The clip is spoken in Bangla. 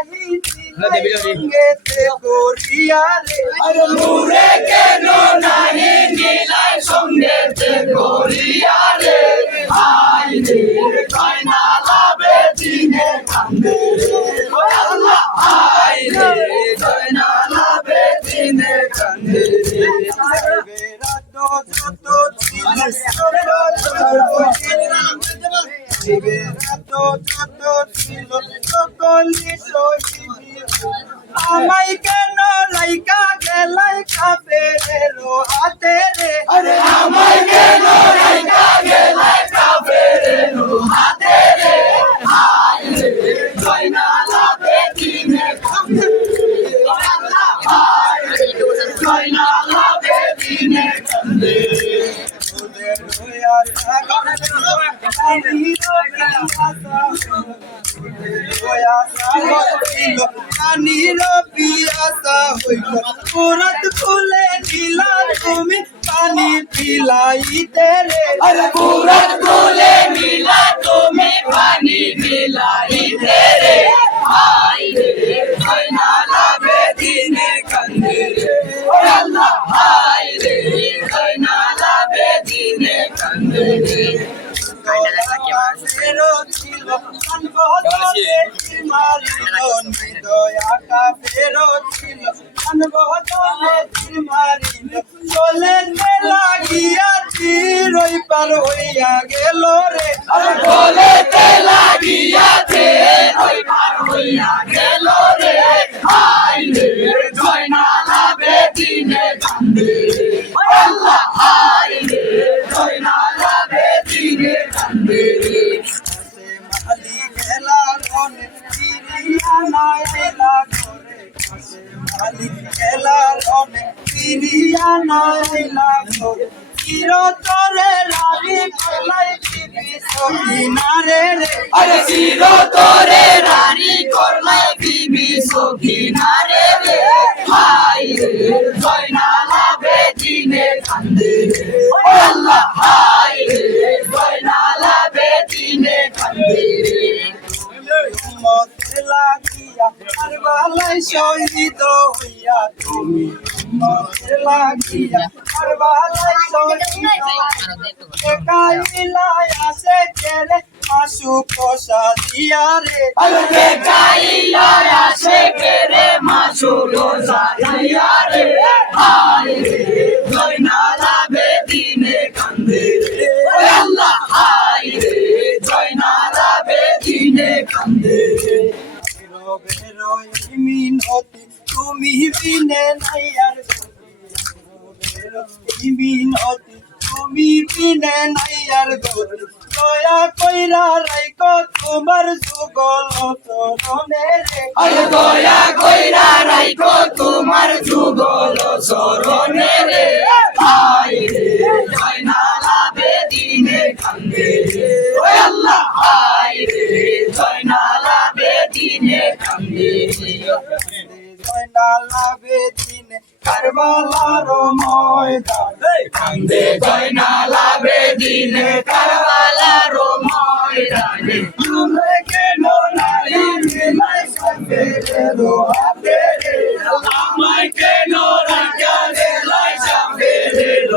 নাহি নিলাই সঙ্গেতে করিয়া রে আরে মোরে কেন নাহি নিলাই সঙ্গেতে করিয়া রে হাই রে কয় না লাভে দিনে কান্দে রে ও আল্লাহ হাই রে কয় না লাভে দিনে কান্দে রে বেরাত যত ছিল বেরাত যত ছিল সকলি সহিবি আমায় কেন লাইকা গেলাই কাফেরের হাতে রে আরে আমায় কেন রাইকা গেলাই কাফেরের হাতে রে হাই রে কয় না লাভে দিনে কান্দে রে ও আল্লাহ হাই রে কয় না লাভে দিনে কান্দে রে তোদের হইয়া সাগর ছিল পানির পিয়াসা হইল পুরাত ফুলে নীলা তুমি পানি পিলাইতে রে আরে পুরাত ফুলে নীলা তুমি পানি বিলাইতে রে হাই রে কয় না লাভে দিনে কান্দে রে ও আল্লাহ হাই রে কয় না লাভে দিনে কান্দে রে ফেরো ছিল কানবদলে মারিল দয়াটা ফেরো ছিল কানবদলে মারিল চলে লাগিয়া চিরই পার হইয়া গেল রে আরে বলেতে লাগিয়াছে ওই পার হইয়া গেল রে হাই রে কয় না লাভে দিনে কান্দে রে ও আল্লাহ হাই রে কয় না লাভে দিনে কান্দে রে মালি খেলা রনে পিরিয়া নাই এলা করে মালি খেলা রনে পিরিয়া নাই এলা করে চিরতরে রাবি কলাই দিবি সকিনারে রে আরে চির তোরে রানী করলে বিবি সখিনারে রে হাই রে কয় না লাভে দিনে কান্দে রে ও আল্লাহ হাই রে কয় না লাভে দিনে কান্দে রে মতে লাগিয়া কারবালাই শহীদ হইয়া তুমি মতে লাগিয়া কারবালাই শহীদ কাইলাই আসে কেরে মাসু কোষা দিয়া রে আরে কাইলা আসে কেরে মাসুলো সাইয়া রে হাই রে কয় না লাভে দিনে কান্দে রে ও আল্লাহ হাই রে কয় না লাভে দিনে কান্দে রে বেরো মিনতি তুমি বিনে নাই আর মিনতি তুমি বিনে নাই আর গতি দয়া কইরা রাইকো তোমার যুগল চরণে রে আরে দয়া কইরা রাইখো তোমার যুগল শরণে রে হাই রে কয় না লাভে দিনে কান্দে রে ও আল্লাহ হাই রে কয় না লাভে দিনে কান্দে রে জয়নালাবে দিনে কারবালার ময়দান কান্দে কয় না লাভে দিনে কারবালার ময়দানে তুমি কেন নাই মিলাই সফেরের হাতে রে আমায় কেন রাখা গেলাই সাফেরের